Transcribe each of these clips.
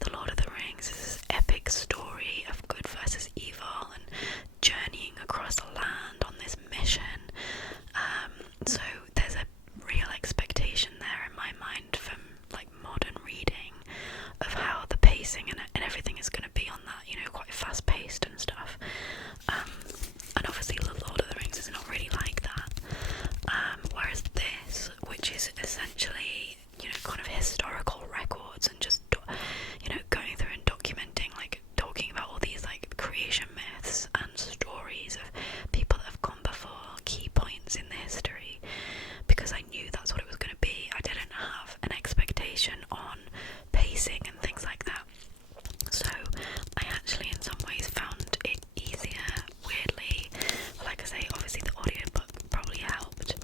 The Lord of the Rings is this epic story of good versus evil and journeying across the land on this mission. So there's a real expectation there in my mind from like modern reading of how the pacing and everything is going to be on that, you know, quite fast paced and stuff. And obviously The Lord of the Rings is not really like that. Whereas this, which is essentially, you know, kind of historical records and just, you know, going through and documenting, like talking about all these like creation myths and stories of people that have gone before, key points in the history, because I knew that's what it was going to be. I didn't have an expectation on pacing and things like that. So I actually in some ways found it easier, weirdly. Like I say, obviously the audiobook probably helped.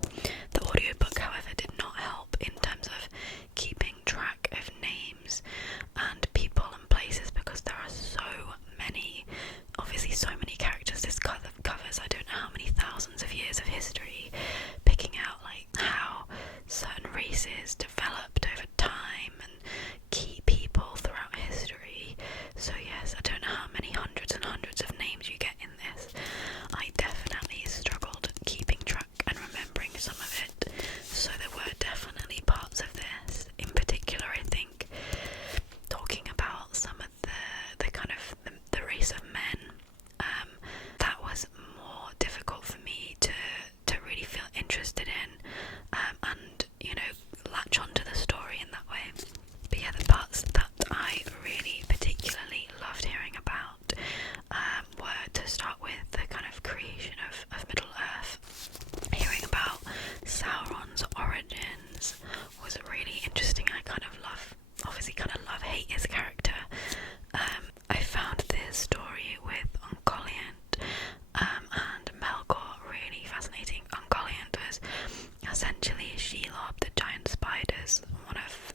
The audiobook, however, did not help in terms of keeping track of names and people and places, because there are so many, obviously so many characters this covers. I don't know how many thousands of years of history, picking out like how certain races developed over time and key people throughout history. So yes, I don't know how many hundreds and hundreds of names you get in this. I definitely struggled keeping track and remembering some of it. So there were definitely parts of this, in particular I think, talking about some of the kind of the race of men, that was more difficult for me to really feel interested in, and, you know, latch onto the story in that way. But yeah, the parts that I really particularly loved hearing about were, to start with, the kind of creation of Middle Earth. Hearing about Sauron's origins was really interesting. I obviously kind of love, hate his character. I found this story with Ungoliant and Melkor really fascinating. Ungoliant was essentially Shelob, the giant spiders, one of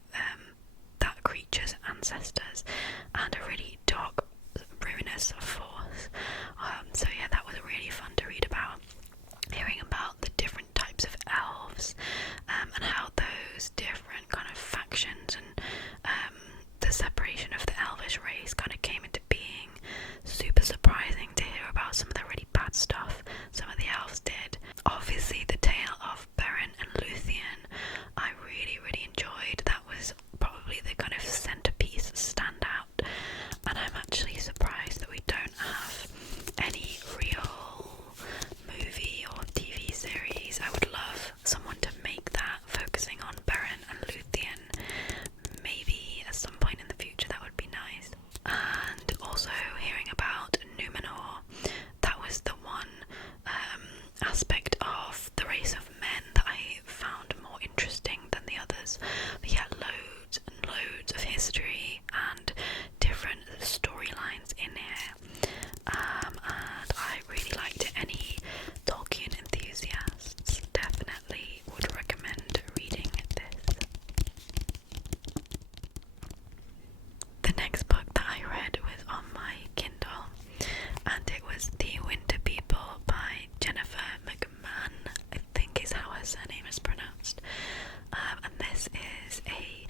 that creature's ancestors, and a really dark, ruinous force. So yeah, that was really fun to read about. Hearing about the different types of elves, and how those different kind of factions and the separation of the elvish race kind of came into being. Super surprising to hear about some of the really bad stuff some of the elves did. Obviously the tale of Beren and Luthien I really, really enjoyed. That was probably the kind of centerpiece, standout, and I'm actually surprised that we don't have any real movie or TV series. I would love someone to make that, focusing on Beren and Luthien. Maybe at some point in the future that would be nice. And also hearing about Numenor, that was the one aspect of the race of men that I found more interesting than the others. But yeah, loads and loads of history and different storylines in here, and I really liked it. Any Tolkien enthusiasts definitely would recommend reading this. The next book that I read was on my Kindle, and it was The Winter People by Jennifer McMahon, I think is how her surname is pronounced. And this is a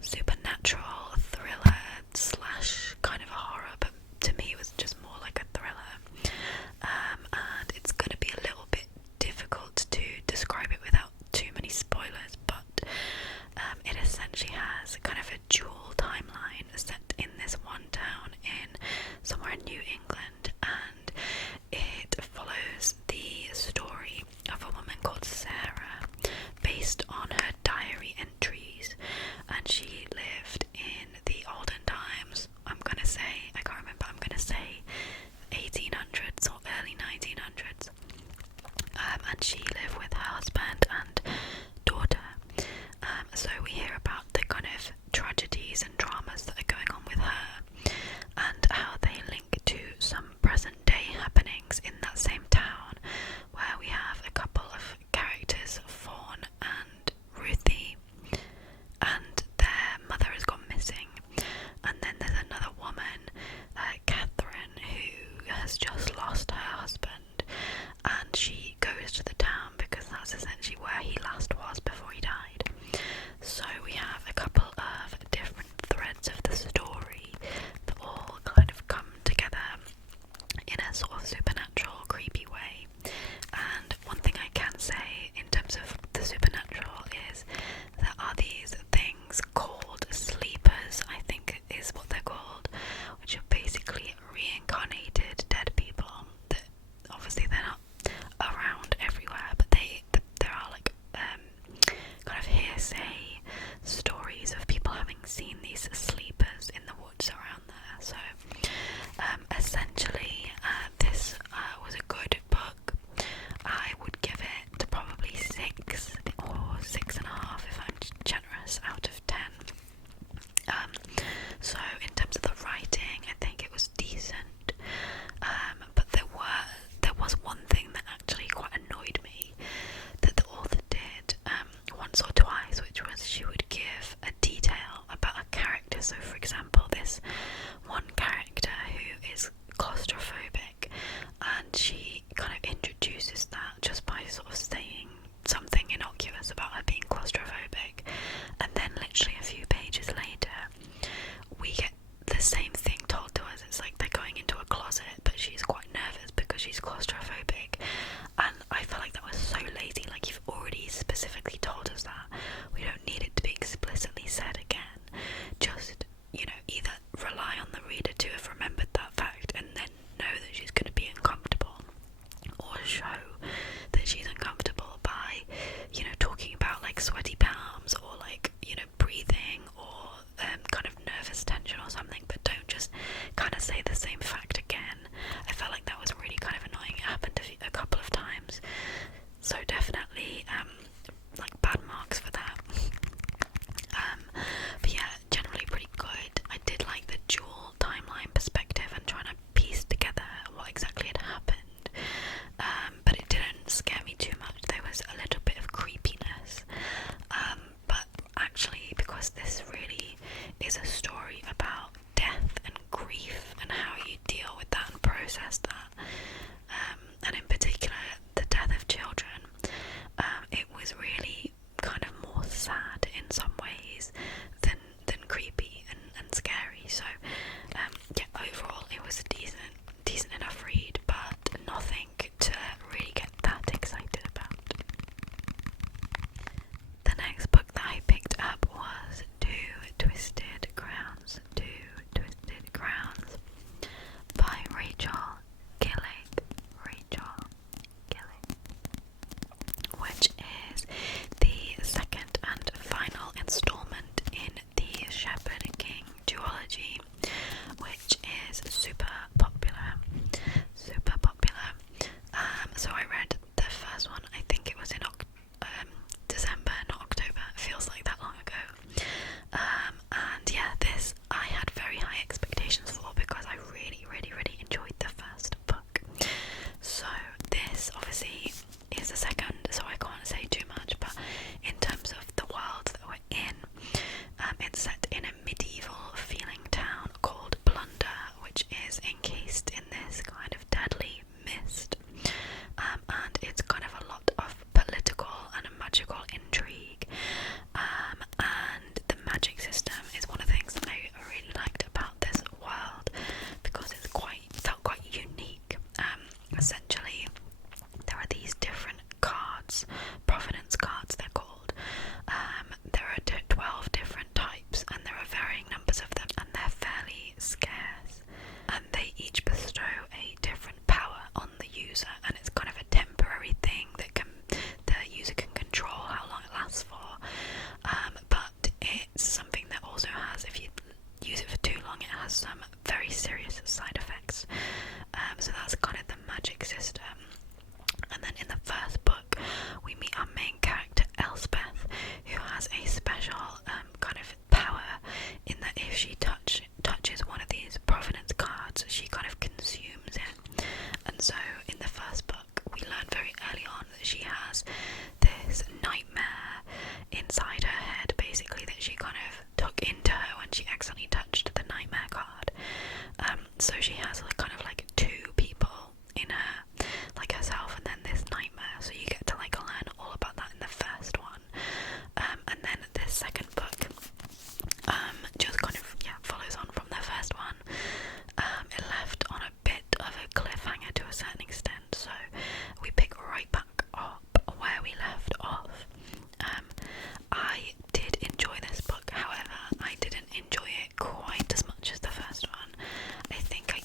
supernatural thriller slash kind of a horror, but to me it was just more like a thriller. And it's going to be a little bit difficult to describe it without too many spoilers, but it essentially has kind of a dual timeline set in this one town in somewhere in New England, and it follows the story of a woman called Sarah based on her diary entries, and she lived in the olden times, or something, but don't just kind of say the same fact again. I felt like that was really kind of annoying. It happened a couple of times, so definitely like bad marks for that. But yeah, generally pretty good. I did like the dual timeline perspective and trying to piece together what exactly had happened, but it didn't scare me too much. There was a little bit of creepiness, but actually, because this really is a story about death and grief and how you deal with that and process that, and in particular the death of children, it was really kind of more sad in some ways than creepy and scary. So yeah, overall it was a decent enough read, but nothing to really get that excited about. The next book that I picked up was Two Twisted Crowns by Rachel Gillick. Which is the second and final installment in the Shepherd King duology, which is super popular. So I read the first one, I think it was in December, not October. It feels like that long ago. And yeah, this I had very high expectations for because I really enjoyed the first book. So this obviously is the second, so I can't say too much, but in terms of the world that we're in, it's set in a medieval feeling town called Blunder, which is encased in this kind of deadly mist, and it's kind of a lot of political and magical intrigue, and the magic system is one of the things that I really liked about this world, because it felt quite unique. Essentially, there are these different cards, provenance cards they're called. There are 12 different types, and there are varying numbers of them, and they're fairly scarce, and they each bestow a different power on the user, and it's kind of a temporary thing that the user can control how long it lasts for, but it's something that also has, if you use it for too long, it has some very serious side effects. So that's kind of the magic system. And then in the first book, we meet our main character Elspeth, who has a special kind of power in that if she touches one of these provenance cards, she kind of consumes it. And so in the first book, we learn very early on that she has this nightmare inside her head, basically, that she kind of took into her when she accidentally touched the nightmare card. So she has kind of like two people in her, like herself and then this nightmare, so you get to like learn all about that in the first one. And then this second book just kind of follows on from the first one. It left on a bit of a cliffhanger to a certain extent, so we pick right back up where we left off. I did enjoy this book, however I didn't enjoy it quite as much as the first one. I think I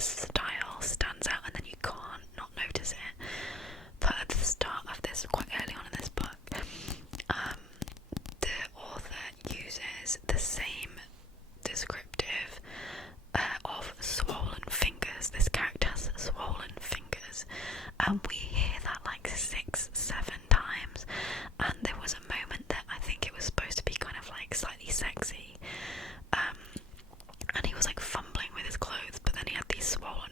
the style stands out and then you can't not notice it. But at the start of this, quite early on in this book, the author uses the same descriptive of swollen fingers. This character has swollen fingers, and we hear that like 6-7 times. And there was a moment that I think it was supposed to be kind of like slightly sexy, and he was like fumbling with his clothes, but then he had these swollen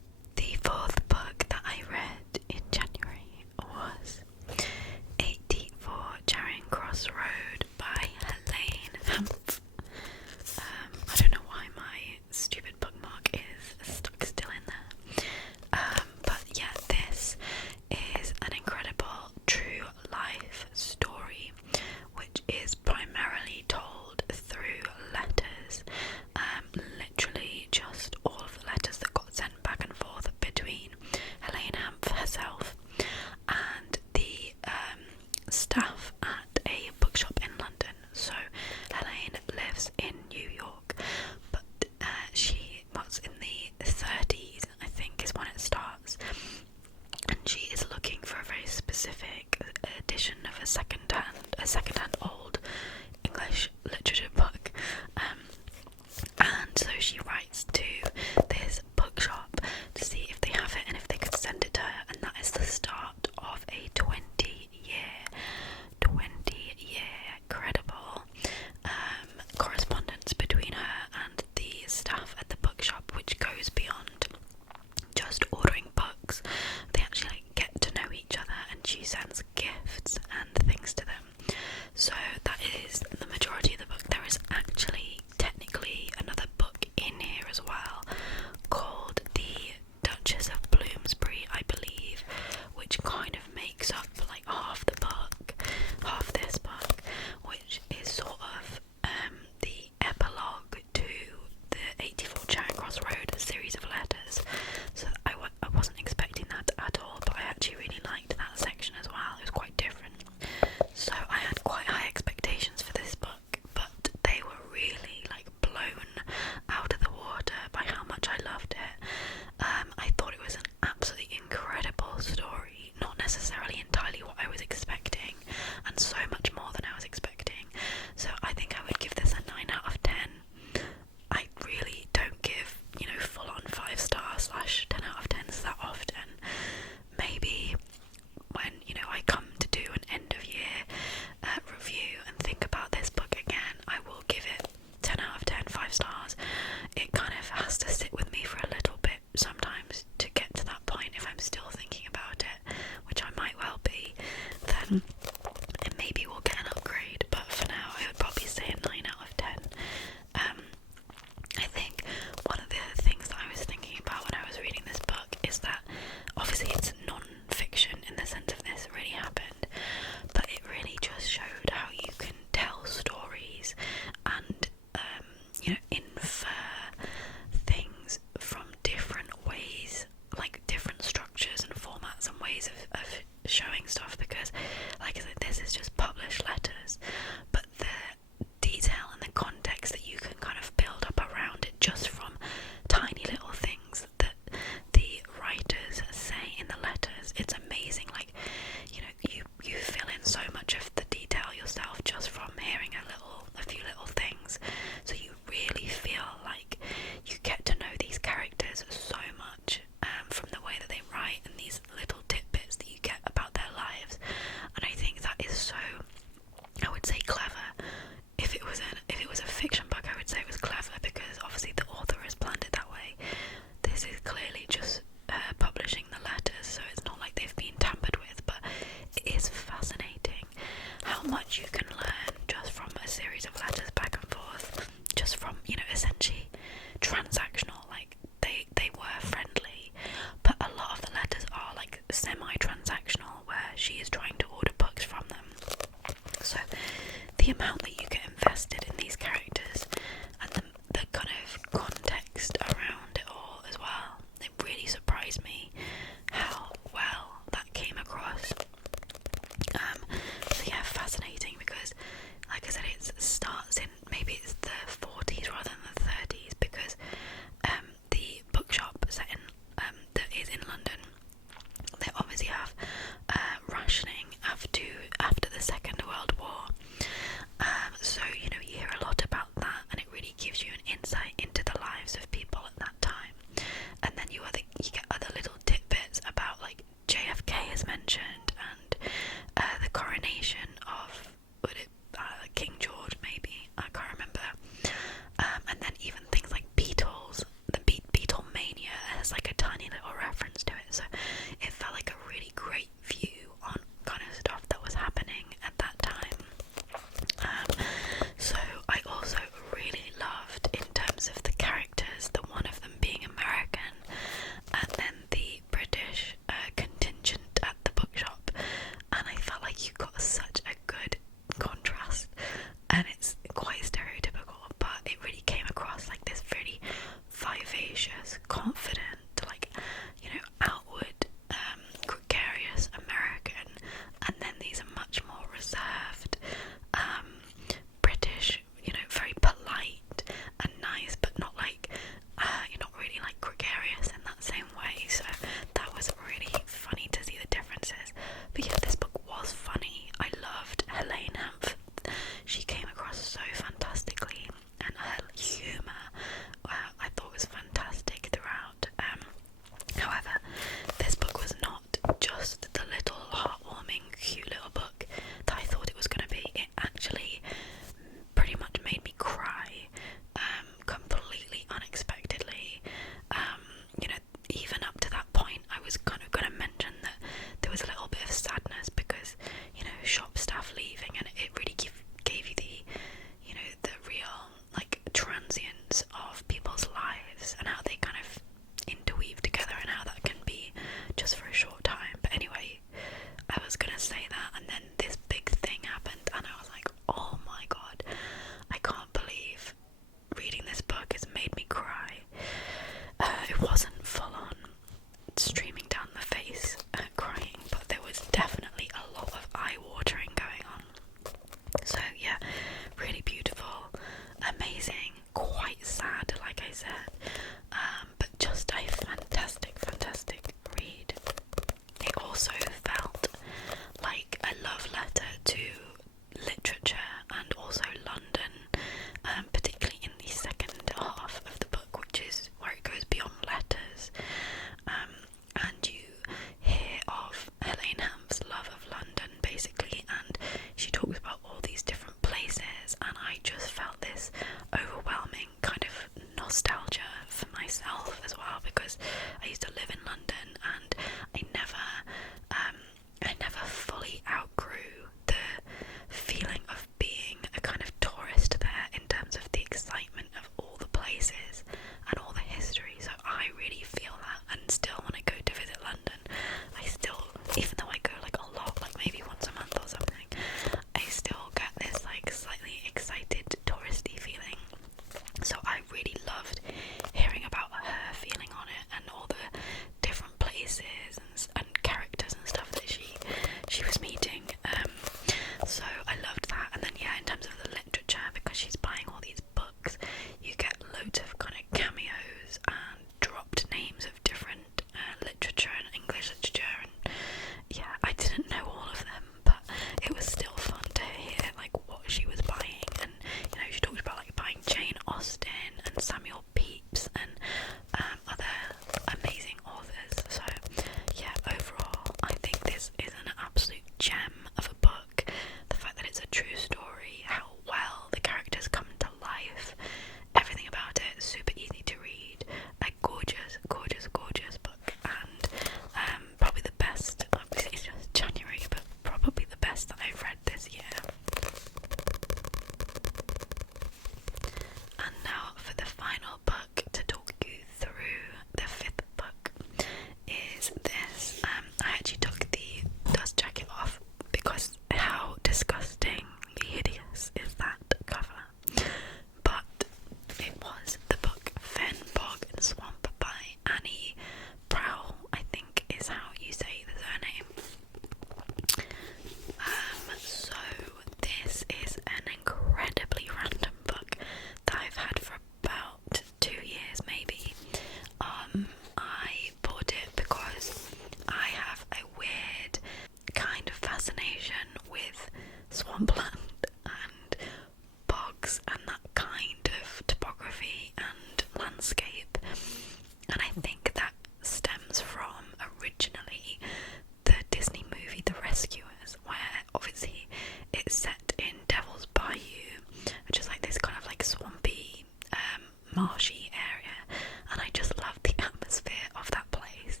marshy area, and I just loved the atmosphere of that place.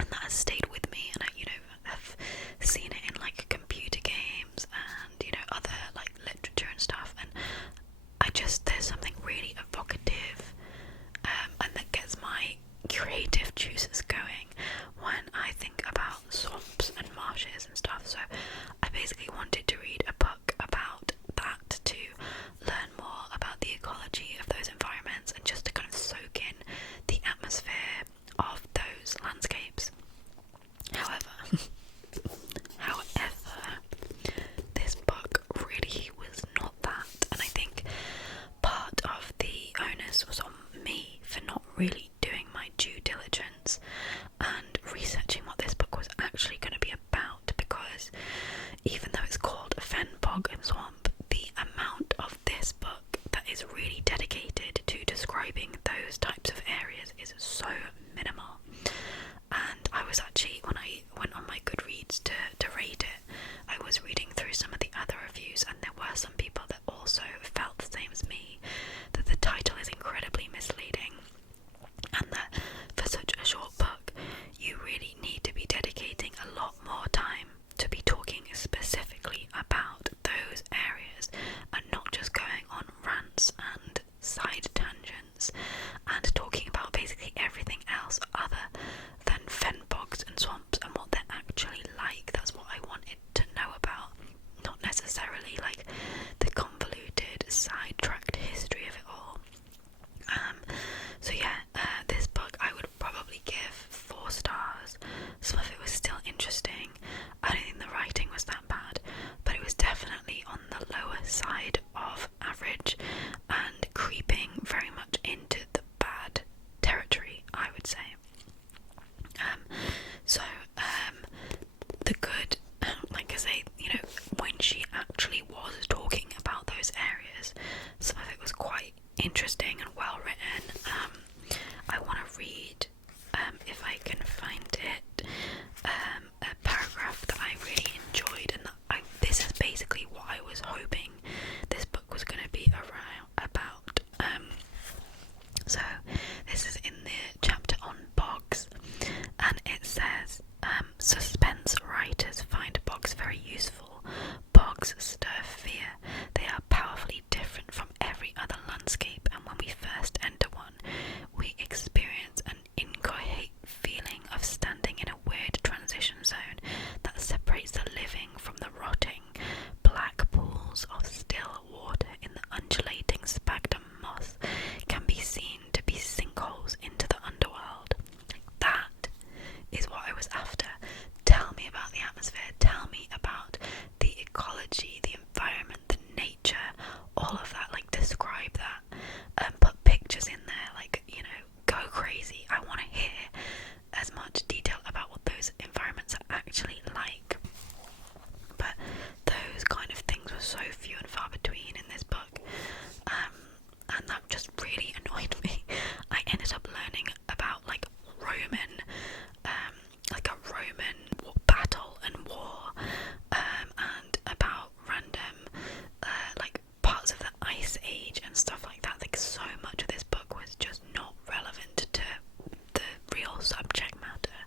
And that has stayed with me, and I, have seen it in like computer games and other like literature and stuff, and there's something really evocative, and that gets my creative juices going when I think about swamps and marshes and stuff. So I basically wanted to read a book about that, to learn more about the ecology of those environments and just to kind of soak in the atmosphere of those landscapes. However, this book really was not that, and I think part of the onus was on me for not really doing my due diligence and researching what this book was actually going to be about, because even though it's called Fen, Bog and Swamp, the amount of this book that is really dedicated to describing those types of areas is so minimal. And I was actually, when I went on my Goodreads to rate it, I was reading through some of the other reviews, and there were some people that also felt the same as me, that the title is incredibly misleading, and that for such a short book you really need to be dedicating a lot more time to be talking specifically about those areas and not just going on rants and side tangents and talking about basically everything else other than fen, bogs and swamps and what they're actually like. That's what I wanted to know about, not necessarily like the convoluted sidetracked history of it all. So yeah, this book I would probably give 4 stars. Some of it was still interesting. I don't think the writing was that bad, but it was definitely on the lower side of average and creeping very much into the bad territory, I would say. The good, like I say, when she actually was talking about those areas, some of it was quite interesting and well written. I want to read, if I can find it, a paragraph that I really enjoyed, and that this is basically what I was hoping this book was going to be about. So this is in the chapter on bogs, and it says, suspense writers find bogs very useful. Bogs stir fear. They are powerfully different from every other landscape, and when we first enter one, we experience an inchoate feeling of standing in a weird transition zone that separates the living from the rotting. Black pools of still water in the undulating sphagnum moss can be seen to be sinkholes into the underworld. That is what I was after. Tell me about the atmosphere, tell me about the ecology, the environment, the nature, all of that, like describe that, put pictures in there, like, go crazy. I want to hear as much detail about what those environments are actually like. But those kind of things were so few and far between in this book, and that just really annoyed me. I ended up learning about like a Roman battle and war, and about random like parts of the Ice Age and stuff like that. Like, so much of this book was just not relevant to the real subject matter,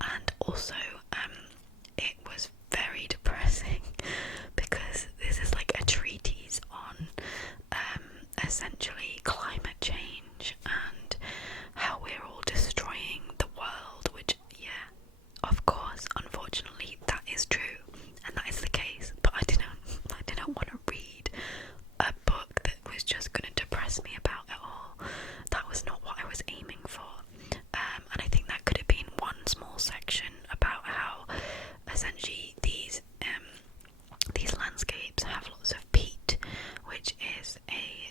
and also it was very depressing because this is like a treatise on essentially climate change and how we're all destroying the world, which, yeah, of course, unfortunately, that is true and that is the case, but I didn't want to read a book that was just going to depress me about it all. That was not what I was aiming for, and I think that could have been one small section about how essentially these landscapes have lots of peat, which is a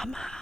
somehow